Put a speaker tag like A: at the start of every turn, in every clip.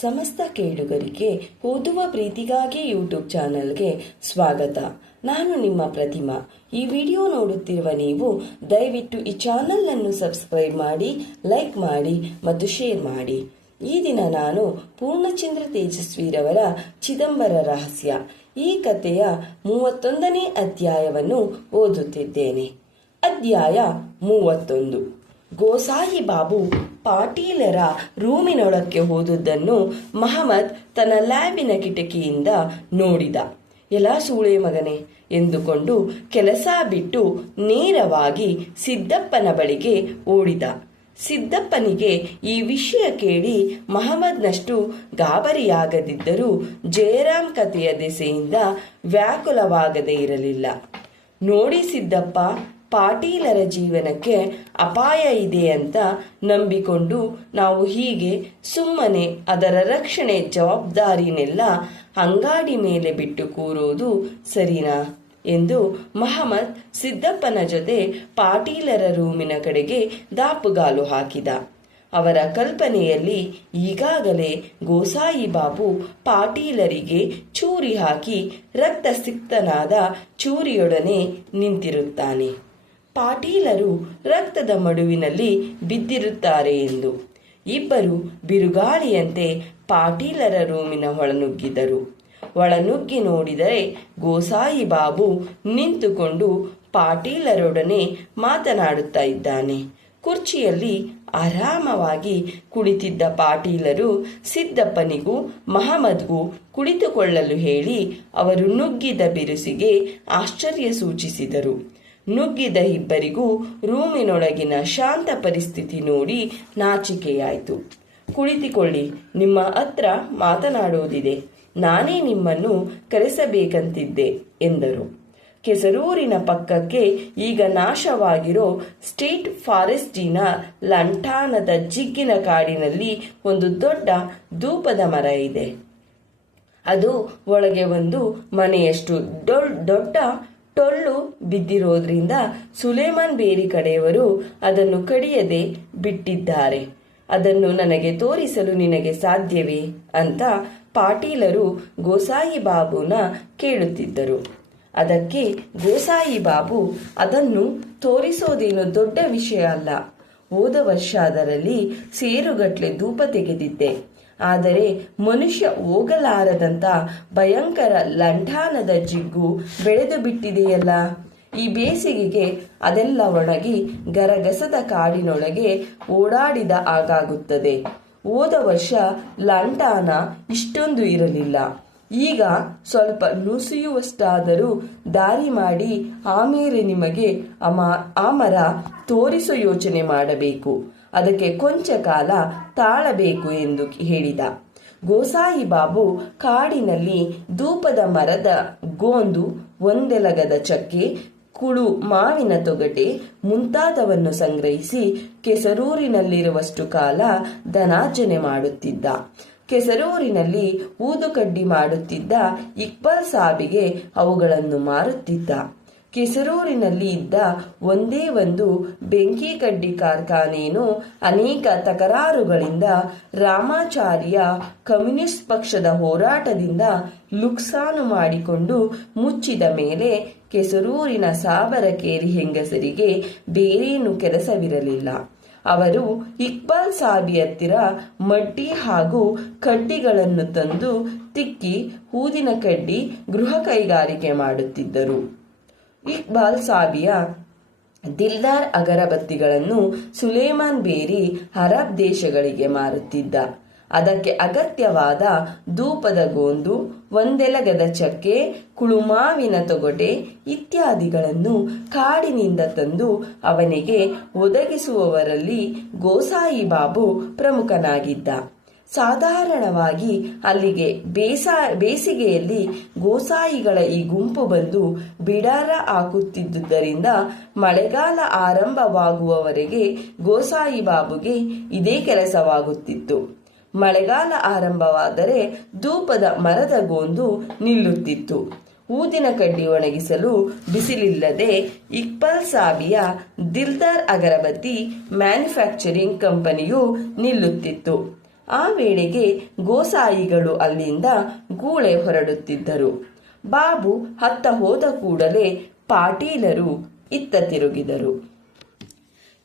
A: ಸಮಸ್ತ ಕೇಳುಗರಿಗೆ ಓದುವ ಪ್ರೀತಿಗಾಗಿ ಯೂಟ್ಯೂಬ್ ಚಾನಲ್ಗೆ ಸ್ವಾಗತ. ನಾನು ನಿಮ್ಮ ಪ್ರತಿಮಾ. ಈ ವಿಡಿಯೋ ನೋಡುತ್ತಿರುವ ನೀವು ದಯವಿಟ್ಟು ಈ ಚಾನಲ್ ಅನ್ನು ಸಬ್ಸ್ಕ್ರೈಬ್ ಮಾಡಿ, ಲೈಕ್ ಮಾಡಿ ಮತ್ತು ಶೇರ್ ಮಾಡಿ. ಈ ದಿನ ನಾನು ಪೂರ್ಣಚಂದ್ರ ತೇಜಸ್ವಿರವರ ಚಿದಂಬರ ರಹಸ್ಯ. ಈ ಕಥೆಯ ಮೂವತ್ತೊಂದನೇ ಅಧ್ಯಾಯವನ್ನು ಓದುತ್ತಿದ್ದೇನೆ. ಅಧ್ಯಾಯ ಮೂವತ್ತೊಂದು. ಗೋಸಾಯಿ ಬಾಬು ಪಾಟೀಲರ ರೂಮಿನೊಳಕ್ಕೆ ಹೋದದ್ದನ್ನು ಮಹಮ್ಮದ್ ತನ್ನ ಲ್ಯಾಬಿನ ಕಿಟಕಿಯಿಂದ ನೋಡಿದ. ಎಲ ಸೂಳೆ ಮಗನೆ ಎಂದುಕೊಂಡು ಕೆಲಸ ಬಿಟ್ಟು ನೇರವಾಗಿ ಸಿದ್ದಪ್ಪನ ಬಳಿಗೆ ಓಡಿದ. ಸಿದ್ದಪ್ಪನಿಗೆ ಈ ವಿಷಯ ಕೇಳಿ ಮಹಮ್ಮದ್ನಷ್ಟು ಗಾಬರಿಯಾಗದಿದ್ದರೂ ಜಯರಾಮ್ ಕಥೆಯ ದೆಸೆಯಿಂದ ವ್ಯಾಕುಲವಾಗದೇ ಇರಲಿಲ್ಲ. ನೋಡಿ ಸಿದ್ದಪ್ಪ ಪಾಟೀಲರ ಜೀವನಕ್ಕೆ ಅಪಾಯ ಇದೆ ಅಂತ ನಂಬಿಕೊಂಡು ನಾವು ಹೀಗೆ ಸುಮ್ಮನೆ ಅದರ ರಕ್ಷಣೆ ಜವಾಬ್ದಾರಿನೆಲ್ಲ ಅಂಗಾಡಿ ಮೇಲೆ ಬಿಟ್ಟು ಕೂರೋದು ಸರಿನಾ? ಎಂದು ಮಹಮ್ಮದ್ ಸಿದ್ದಪ್ಪನ ಜೊತೆ ಪಾಟೀಲರ ರೂಮಿನ ಕಡೆಗೆ ದಾಪುಗಾಲು ಹಾಕಿದ. ಅವರ ಕಲ್ಪನೆಯಲ್ಲಿ ಈಗಾಗಲೇ ಗೋಸಾಯಿ ಬಾಬು ಪಾಟೀಲರಿಗೆ ಚೂರಿ ಹಾಕಿ ರಕ್ತಸಿಕ್ತನಾದ ಚೂರಿಯೊಡನೆ ನಿಂತಿರುತ್ತಾನೆ. ಪಾಟೀಲರು ರಕ್ತದ ಮಡುವಿನಲ್ಲಿ ಬಿದ್ದಿರುತ್ತಾರೆ ಎಂದು. ಇಬ್ಬರು ಬಿರುಗಾಳಿಯಂತೆ ಪಾಟೀಲರ ರೂಮಿನ ಒಳನುಗ್ಗಿದರು. ಒಳನುಗ್ಗಿ ನೋಡಿದರೆ ಗೋಸಾಯಿ ಬಾಬು ನಿಂತುಕೊಂಡು ಪಾಟೀಲರೊಡನೆ ಮಾತನಾಡುತ್ತಾ ಇದ್ದಾನೆ. ಕುರ್ಚಿಯಲ್ಲಿ ಆರಾಮವಾಗಿ ಕುಳಿತಿದ್ದ ಪಾಟೀಲರು ಸಿದ್ದಪ್ಪನಿಗೂ ಮಹಮ್ಮದ್ಗೂ ಕುಳಿತುಕೊಳ್ಳಲು ಹೇಳಿ ಅವರು ನುಗ್ಗಿದ ಬಿರುಸಿಗೆ ಆಶ್ಚರ್ಯ ಸೂಚಿಸಿದರು. ನುಗ್ಗಿದ ಇಬ್ಬರಿಗೂ ರೂಮಿನೊಳಗಿನ ಶಾಂತ ಪರಿಸ್ಥಿತಿ ನೋಡಿ ನಾಚಿಕೆಯಾಯಿತು. ಕುಳಿತುಕೊಳ್ಳಿ, ನಿಮ್ಮ ಹತ್ರ ಮಾತನಾಡುವುದಿದೆ. ನಾನೇ ನಿಮ್ಮನ್ನು ಕರೆಸಬೇಕಂತಿದ್ದೆ, ಎಂದರು. ಕೆಸರೂರಿನ ಪಕ್ಕಕ್ಕೆ ಈಗ ನಾಶವಾಗಿರೋ ಸ್ಟೇಟ್ ಫಾರೆಸ್ಟಿನ ಲಂಠಾನದ ಜಿಗ್ಗಿನ ಕಾಡಿನಲ್ಲಿ ಒಂದು ದೊಡ್ಡ ಧೂಪದ ಮರ ಇದೆ. ಅದು ಒಳಗೆ ಒಂದು ಮನೆಯಷ್ಟು ದೊಡ್ಡ ಟೊಳ್ಳು ಬಿದ್ದಿರೋದ್ರಿಂದ ಸುಲೇಮಾನ್ ಬೇರಿ ಕಡೆಯವರು ಅದನ್ನು ಕಡಿಯದೆ ಬಿಟ್ಟಿದ್ದಾರೆ. ಅದನ್ನು ನನಗೆ ತೋರಿಸಲು ನಿನಗೆ ಸಾಧ್ಯವೇ? ಅಂತ ಪಾಟೀಲರು ಗೋಸಾಯಿ ಬಾಬುನ ಕೇಳುತ್ತಿದ್ದರು. ಅದಕ್ಕೆ ಗೋಸಾಯಿ ಬಾಬು, ಅದನ್ನು ತೋರಿಸೋದೇನು ದೊಡ್ಡ ವಿಷಯ ಅಲ್ಲ. ಹೋದ ವರ್ಷ ಅದರಲ್ಲಿ ಸೇರುಗಟ್ಲೆ ಧೂಪ ತೆಗೆದಿದ್ದೆ. ಆದರೆ ಮನುಷ್ಯ ಹೋಗಲಾರದಂತ ಭಯಂಕರ ಲಂಠಾನದ ಜಿಗ್ಗು ಬೆಳೆದು ಬಿಟ್ಟಿದೆಯಲ್ಲ? ಈ ಬೇಸಿಗೆಗೆ ಅದೆಲ್ಲ ಒಣಗಿ ಗರಗಸದ ಕಾಡಿನೊಳಗೆ ಓಡಾಡಿದ ಆಗಾಗುತ್ತದೆ ಹೋದ ವರ್ಷ ಲಂಠಾನ ಇಷ್ಟೊಂದು ಇರಲಿಲ್ಲ. ಈಗ ಸ್ವಲ್ಪ ನುಸಿಯುವಷ್ಟಾದರೂ ದಾರಿ ಮಾಡಿ ಆಮೇಲೆ ನಿಮಗೆ ಅಮ ಆ ಮರ ತೋರಿಸೋ ಯೋಚನೆ ಮಾಡಬೇಕು. ಅದಕ್ಕೆ ಕೊಂಚ ಕಾಲ ತಾಳಬೇಕು ಎಂದು ಹೇಳಿದ. ಗೋಸಾಯಿ ಬಾಬು ಕಾಡಿನಲ್ಲಿ ಧೂಪದ ಮರದ ಗೋಂದು, ಒಂದೆಲಗದ ಚಕ್ಕೆ, ಕುಳು ಮಾವಿನ ತೊಗಟೆ ಮುಂತಾದವನ್ನು ಸಂಗ್ರಹಿಸಿ ಕೆಸರೂರಿನಲ್ಲಿರುವಷ್ಟು ಕಾಲ ಧನಾರ್ಜನೆ ಮಾಡುತ್ತಿದ್ದ. ಕೆಸರೂರಿನಲ್ಲಿ ಊದುಕಡ್ಡಿ ಮಾಡುತ್ತಿದ್ದ ಇಕ್ಬಲ್ ಸಾಬಿಗೆ ಅವುಗಳನ್ನು ಮಾರುತ್ತಿದ್ದ. ಕೆಸರೂರಿನಲ್ಲಿ ಇದ್ದ ಒಂದೇ ಒಂದು ಬೆಂಕಿ ಕಡ್ಡಿ ಕಾರ್ಖಾನೆಯನ್ನು ಅನೇಕ ತಕರಾರುಗಳಿಂದ ರಾಮಾಚಾರ್ಯ ಕಮ್ಯುನಿಸ್ಟ್ ಪಕ್ಷದ ಹೋರಾಟದಿಂದ ಲುಕ್ಸಾನು ಮಾಡಿಕೊಂಡು ಮುಚ್ಚಿದ ಮೇಲೆ ಕೆಸರೂರಿನ ಸಾಬರಕೇರಿ ಹೆಂಗಸರಿಗೆ ಬೇರೇನು ಕೆಲಸವಿರಲಿಲ್ಲ. ಅವರು ಇಕ್ಬಾಲ್ ಸಾಬಿ ಹತ್ತಿರ ಮಡ್ಡಿ ಹಾಗೂ ಕಡ್ಡಿಗಳನ್ನು ತಂದು ತಿಕ್ಕಿ ಹೂದಿನ ಕಡ್ಡಿ ಗೃಹ ಕೈಗಾರಿಕೆ ಮಾಡುತ್ತಿದ್ದರು. ಇಕ್ಬಾಲ್ ಸಾಬಿಯ ದಿಲ್ದಾರ್ ಅಗರಬತ್ತಿಗಳನ್ನು ಸುಲೇಮಾನ್ ಬೇರಿ ಅರಬ್ ದೇಶಗಳಿಗೆ ಮಾರುತ್ತಿದ್ದ. ಅದಕ್ಕೆ ಅಗತ್ಯವಾದ ಧೂಪದ ಗೋಂದು, ಒಂದೆಲಗದ ಚಕ್ಕೆ, ಕುಳುಮಾವಿನ ತೊಗಟೆ ಇತ್ಯಾದಿಗಳನ್ನು ಕಾಡಿನಿಂದ ತಂದು ಅವನಿಗೆ ಒದಗಿಸುವವರಲ್ಲಿ ಗೋಸಾಯಿ ಬಾಬು ಪ್ರಮುಖನಾಗಿದ್ದ. ಸಾಧಾರಣವಾಗಿ ಅಲ್ಲಿಗೆ ಬೇಸಾ, ಬೇಸಿಗೆಯಲ್ಲಿ ಗೋಸಾಯಿಗಳ ಈ ಗುಂಪು ಬಂದು ಬಿಡಾರ ಹಾಕುತ್ತಿದ್ದುದರಿಂದ ಮಳೆಗಾಲ ಆರಂಭವಾಗುವವರೆಗೆ ಗೋಸಾಯಿ ಬಾಬುಗೆ ಇದೇ ಕೆಲಸವಾಗುತ್ತಿತ್ತು. ಮಳೆಗಾಲ ಆರಂಭವಾದರೆ ಧೂಪದ ಮರದ ಗೋಂದು ನಿಲ್ಲುತ್ತಿತ್ತು. ಊದಿನ ಕಡ್ಡಿ ಒಣಗಿಸಲು ಬಿಸಿಲಿಲ್ಲದೆ ಇಕ್ಬಲ್ ಸಾಬಿಯ ದಿಲ್ದಾರ್ ಅಗರಬತ್ತಿ ಮ್ಯಾನುಫ್ಯಾಕ್ಚರಿಂಗ್ ಕಂಪನಿಯು ನಿಲ್ಲುತ್ತಿತ್ತು. ಆ ವೇಳೆಗೆ ಗೋಸಾಯಿಗಳು ಅಲ್ಲಿಂದ ಗೂಳೆ ಹೊರಡುತ್ತಿದ್ದರು. ಬಾಬು ಹತ್ತ ಹೋದ ಕೂಡಲೇ ಪಾಟೀಲರು ಇತ್ತ ತಿರುಗಿದರು.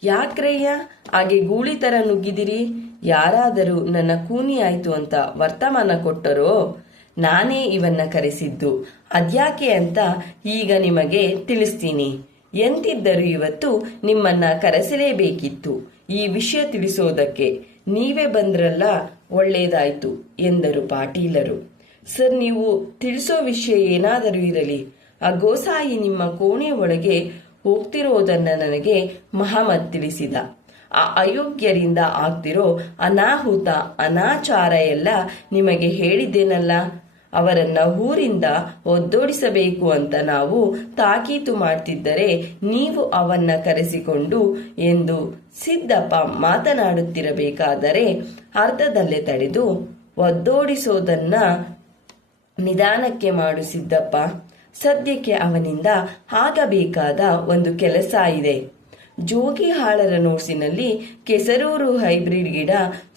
A: ಯಾಕ್ರಯ್ಯ ಹಾಗೆ ಗೂಳಿ ತರ ನುಗ್ಗಿದಿರಿ? ಯಾರಾದರೂ ನನ್ನ ಕೂನಿ ಆಯ್ತು ಅಂತ ವರ್ತಮಾನ ಕೊಟ್ಟರೋ? ನಾನೇ ಇವನ್ನ ಕರೆಸಿದ್ದು. ಅದ್ಯಾಕೆ ಅಂತ ಈಗ ನಿಮಗೆ ತಿಳಿಸ್ತೀನಿ. ಎಂತಿದ್ದರೂ ಇವತ್ತು ನಿಮ್ಮನ್ನ ಕರೆಸಲೇಬೇಕಿತ್ತು. ಈ ವಿಷಯ ತಿಳಿಸೋದಕ್ಕೆ ನೀವೇ ಬಂದ್ರಲ್ಲ, ಒಳ್ಳೇದಾಯ್ತು, ಎಂದರು ಪಾಟೀಲರು. ಸರ್, ನೀವು ತಿಳಿಸೋ ವಿಷಯ ಏನಾದರೂ ಇರಲಿ. ಆ ಗೋಸಾಯಿ ನಿಮ್ಮ ಕೋಣೆ ಒಳಗೆ ಹೋಗ್ತಿರೋದನ್ನ ನನಗೆ ಮಹಮ್ಮದ್ ತಿಳಿಸಿದ. ಆ ಅಯೋಗ್ಯರಿಂದ ಆಗ್ತಿರೋ ಅನಾಹುತ, ಅನಾಚಾರ ಎಲ್ಲ ನಿಮಗೆ ಹೇಳಿದ್ದೇನಲ್ಲ? ಅವರನ್ನ ಊರಿಂದ ಒದ್ದೋಡಿಸಬೇಕು ಅಂತ ನಾವು ತಾಕೀತು ಮಾಡ್ತಿದ್ದರೆ ನೀವು ಅವನ್ನ ಕರೆಸಿಕೊಂಡು ಎಂದು ಸಿದ್ದಪ್ಪ ಮಾತನಾಡುತ್ತಿರಬೇಕಾದರೆ ಅರ್ಧದಲ್ಲೇ ತಡೆದು ಒದ್ದೋಡಿಸೋದನ್ನ ನಿಧಾನಕ್ಕೆ ಮಾಡು ಸಿದ್ದಪ್ಪ. ಸದ್ಯಕ್ಕೆ ಅವನಿಂದ ಆಗಬೇಕಾದ ಒಂದು ಕೆಲಸ ಇದೆ. ಜೋಗಿಹಾಳರ ನೋಸಿನಲ್ಲಿ ಕೆಸರೂರು ಹೈಬ್ರಿಡ್ ಗಿಡ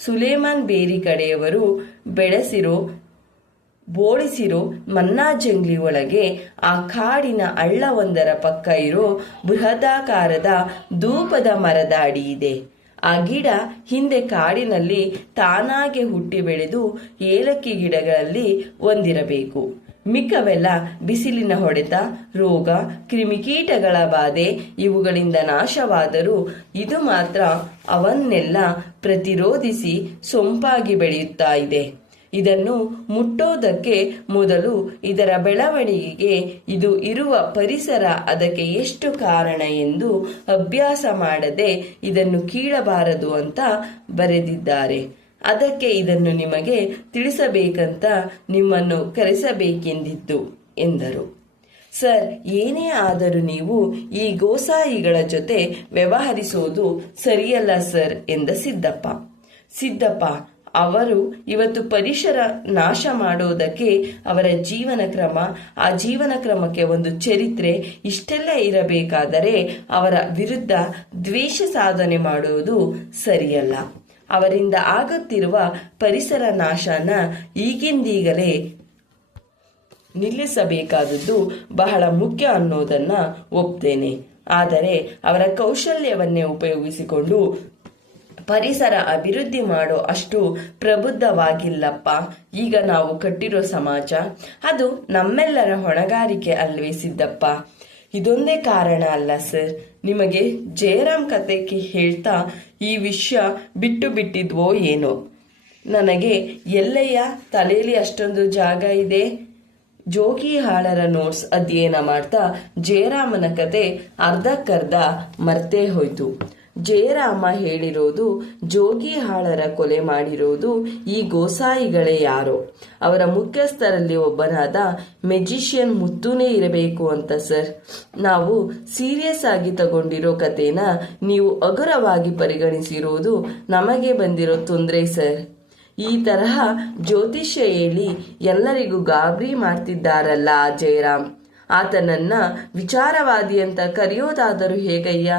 A: ಸುಲೇಮಾನ್ ಬೇರಿ ಕಡೆಯವರು ಬೆಳೆಸಿರೋ ಬೋಳಿಸಿರೋ ಮನ್ನಾ ಜಂಗ್ಲಿ ಒಳಗೆ ಆ ಕಾಡಿನ ಅಳ್ಳವೊಂದರ ಪಕ್ಕ ಇರೋ ಬೃಹದಾಕಾರದ ಧೂಪದ ಮರದ ಅಡಿ ಇದೆ. ಆ ಗಿಡ ಹಿಂದೆ ಕಾಡಿನಲ್ಲಿ ತಾನಾಗೆ ಹುಟ್ಟಿ ಬೆಳೆದು ಏಲಕ್ಕಿ ಗಿಡಗಳಲ್ಲಿ ಒಂದಿರಬೇಕು. ಮಿಕ್ಕವೆಲ್ಲ ಬಿಸಿಲಿನ ಹೊಡೆತ, ರೋಗ, ಕ್ರಿಮಿಕೀಟಗಳ ಬಾಧೆ ಇವುಗಳಿಂದ ನಾಶವಾದರೂ ಇದು ಮಾತ್ರ ಅವನ್ನೆಲ್ಲ ಪ್ರತಿರೋಧಿಸಿ ಸೊಂಪಾಗಿ ಬೆಳೆಯುತ್ತಾ ಇದೆ. ಇದನ್ನು ಮುಟ್ಟೋದಕ್ಕೆ ಮೊದಲು ಇದರ ಬೆಳವಣಿಗೆಗೆ ಇದು ಇರುವ ಪರಿಸರ ಅದಕ್ಕೆ ಎಷ್ಟು ಕಾರಣ ಎಂದು ಅಭ್ಯಾಸ ಮಾಡದೆ ಇದನ್ನು ಕೀಳಬಾರದು ಅಂತ ಬರೆದಿದ್ದಾರೆ. ಅದಕ್ಕೆ ಇದನ್ನು ನಿಮಗೆ ತಿಳಿಸಬೇಕಂತ ನಿಮ್ಮನ್ನು ಕರೆಸಬೇಕೆಂದಿತ್ತು, ಎಂದರು. ಸರ್, ಏನೇ ಆದರೂ ನೀವು ಈ ಗೋಸಾಯಿಗಳ ಜೊತೆ ವ್ಯವಹರಿಸೋದು ಸರಿಯಲ್ಲ ಸರ್, ಎಂದ ಸಿದ್ದಪ್ಪ. ಸಿದ್ದಪ್ಪ ಅವರು ಇವತ್ತು ಪರಿಸರ ನಾಶ ಮಾಡುವುದಕ್ಕೆ ಅವರ ಜೀವನ ಕ್ರಮ, ಆ ಜೀವನ ಕ್ರಮಕ್ಕೆ ಒಂದು ಚರಿತ್ರೆ ಇಷ್ಟೆಲ್ಲ ಇರಬೇಕಾದರೆ ಅವರ ವಿರುದ್ಧ ದ್ವೇಷ ಸಾಧನೆ ಮಾಡುವುದು ಸರಿಯಲ್ಲ. ಅವರಿಂದ ಆಗುತ್ತಿರುವ ಪರಿಸರ ನಾಶನ ಈಗಿಂದೀಗಲೇ ನಿಲ್ಲಿಸಬೇಕಾದದ್ದು ಬಹಳ ಮುಖ್ಯ ಅನ್ನೋದನ್ನ ಒಪ್ತೇನೆ. ಆದರೆ ಅವರ ಕೌಶಲ್ಯವನ್ನೇ ಉಪಯೋಗಿಸಿಕೊಂಡು ಪರಿಸರ ಅಭಿವೃದ್ಧಿ ಮಾಡೋ ಅಷ್ಟು ಪ್ರಬುದ್ಧವಾಗಿಲ್ಲಪ್ಪ. ಈಗ ನಾವು ಕಟ್ಟಿರೋ ಸಮಾಜ, ಅದು ನಮ್ಮೆಲ್ಲರ ಹೊಣೆಗಾರಿಕೆ ಅಲ್ವೇ ಸಿದ್ದಪ್ಪ. ಇದೊಂದೇ ಕಾರಣ ಅಲ್ಲ ಸರ್. ನಿಮಗೆ ಜಯರಾಮ್ ಕತೆ ಹೇಳ್ತಾ ಈ ವಿಷಯ ಬಿಟ್ಟು ಬಿಟ್ಟಿದ್ವೋ ಏನೋ. ನನಗೆ ಎಲ್ಲಯ್ಯ ತಲೆಯಲ್ಲಿ ಅಷ್ಟೊಂದು ಜಾಗ ಇದೆ. ಜೋಗಿಹಾಳರ ನೋಟ್ಸ್ ಅಧ್ಯಯನ ಮಾಡ್ತಾ ಜಯರಾಮನ ಕತೆ ಅರ್ಧಕ್ಕರ್ಧ ಮರ್ತೇ ಹೋಯ್ತು. ಜಯರಾಮ ಹೇಳಿರೋದು ಜೋಗಿಹಾಳರ ಕೊಲೆ ಮಾಡಿರೋದು ಈ ಗೋಸಾಯಿಗಳೇ ಯಾರೋ. ಅವರ ಮುಖ್ಯಸ್ಥರಲ್ಲಿ ಒಬ್ಬನಾದ ಮೆಜಿಷಿಯನ್ ಮುತ್ತುನೇ ಇರಬೇಕು ಅಂತ ಸರ್. ನಾವು ಸೀರಿಯಸ್ ಆಗಿ ತಗೊಂಡಿರೋ ಕಥೆನ ನೀವು ಹಗುರವಾಗಿ ಪರಿಗಣಿಸಿರೋದು ನಮಗೆ ಬಂದಿರೋ ತೊಂದರೆ ಸರ್. ಈ ತರಹ ಜ್ಯೋತಿಷ್ಯ ಹೇಳಿ ಎಲ್ಲರಿಗೂ ಗಾಬರಿ ಮಾಡ್ತಿದ್ದಾರಲ್ಲ ಜಯರಾಮ್. ಆತನನ್ನ ವಿಚಾರವಾದಿ ಅಂತ ಕರೆಯೋದಾದರೂ ಹೇಗಯ್ಯ?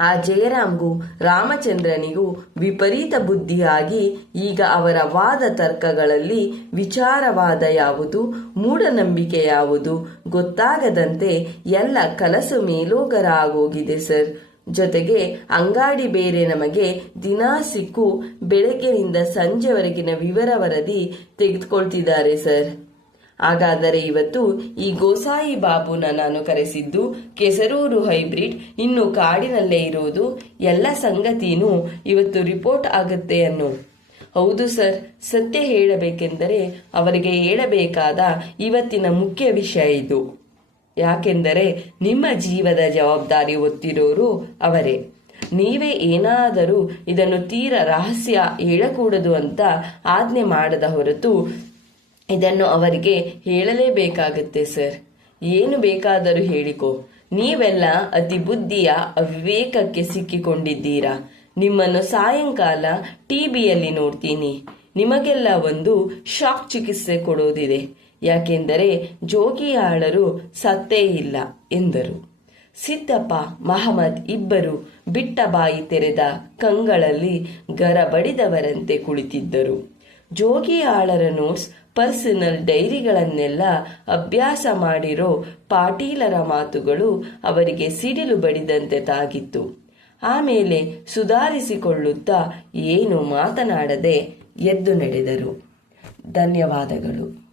A: ಆ ಜಯರಾಮ್ಗೂ ರಾಮಚಂದ್ರನಿಗೂ ವಿಪರೀತ ಬುದ್ಧಿಯಾಗಿ ಈಗ ಅವರ ವಾದ ತರ್ಕಗಳಲ್ಲಿ ವಿಚಾರವಾದ ಯಾವುದು, ಮೂಢನಂಬಿಕೆ ಯಾವುದು ಗೊತ್ತಾಗದಂತೆ ಎಲ್ಲ ಕಲಸು ಮೇಲೋಗರ ಆಗೋಗಿದೆ ಸರ್. ಜೊತೆಗೆ ಅಂಗಾಡಿ ಬೇರೆ ನಮಗೆ ದಿನಾ ಸಿಕ್ಕು ಬೆಳಗ್ಗೆಯಿಂದ ಸಂಜೆವರೆಗಿನ ವಿವರ ವರದಿ ತೆಗೆದುಕೊಳ್ತಿದ್ದಾರೆ ಸರ್. ಹಾಗಾದರೆ ಇವತ್ತು ಈ ಗೋಸಾಯಿ ಬಾಬುನ ನಾನು ಕರೆಸಿದ್ದು ಕೆಸರೂರು ಹೈಬ್ರಿಡ್ ಇನ್ನು ಕಾಡಿನಲ್ಲೇ ಇರುವುದು ಎಲ್ಲ ಸಂಗತಿನೂ ಇವತ್ತು ರಿಪೋರ್ಟ್ ಆಗುತ್ತೆ ಅನ್ನು. ಹೌದು ಸರ್, ಸತ್ಯ ಹೇಳಬೇಕೆಂದರೆ ಅವರಿಗೆ ಹೇಳಬೇಕಾದ ಇವತ್ತಿನ ಮುಖ್ಯ ವಿಷಯ ಇದು. ಯಾಕೆಂದರೆ ನಿಮ್ಮ ಜೀವದ ಜವಾಬ್ದಾರಿ ಹೊತ್ತಿರೋರು ಅವರೇ. ನೀವೇ ಏನಾದರೂ ಇದನ್ನು ತೀರ ರಹಸ್ಯ ಹೇಳಕೂಡದು ಅಂತ ಆಜ್ಞೆ ಮಾಡದ ಹೊರತು ಇದನ್ನು ಅವರಿಗೆ ಹೇಳಲೇಬೇಕಾಗುತ್ತೆ, ಸರ್. ಏನು ಬೇಕಾದರೂ ಹೇಳಿಕೋ. ನೀವೆಲ್ಲ ಅತಿ ಬುದ್ಧಿಯ ಅವಿವೇಕಕ್ಕೆ ಸಿಕ್ಕಿಕೊಂಡಿದ್ದೀರಾ. ನಿಮ್ಮನ್ನು ಸಾಯಂಕಾಲ ಟಿಬಿಯಲ್ಲಿ ನೋಡ್ತೀನಿ. ನಿಮಗೆಲ್ಲ ಒಂದು ಶಾಕ್ ಚಿಕಿತ್ಸೆ ಕೊಡೋದಿದೆ. ಯಾಕೆಂದರೆ ಜೋಗಿಯಾಳರು ಸತ್ತೇ ಇಲ್ಲ ಎಂದರು. ಸಿದ್ದಪ್ಪ, ಮಹಮ್ಮದ್ ಇಬ್ಬರು ಬಿಟ್ಟ ಬಾಯಿ ತೆರೆದ ಕಂಗಳಲ್ಲಿ ಗರ ಬಡಿದವರಂತೆ ಕುಳಿತಿದ್ದರು. ಜೋಗಿಯಾಳರ ನೋಟ್ಸ್ ಪರ್ಸನಲ್ ಡೈರಿಗಳನ್ನೆಲ್ಲ ಅಭ್ಯಾಸ ಮಾಡಿರೋ ಪಾಟೀಲರ ಮಾತುಗಳು ಅವರಿಗೆ ಸಿಡಿಲು ಬಡಿದಂತೆ ತಾಗಿತ್ತು. ಆಮೇಲೆ ಸುಧಾರಿಸಿಕೊಳ್ಳುತ್ತಾ ಏನು ಮಾತನಾಡದೆ ಎದ್ದು ನಡೆದರು. ಧನ್ಯವಾದಗಳು.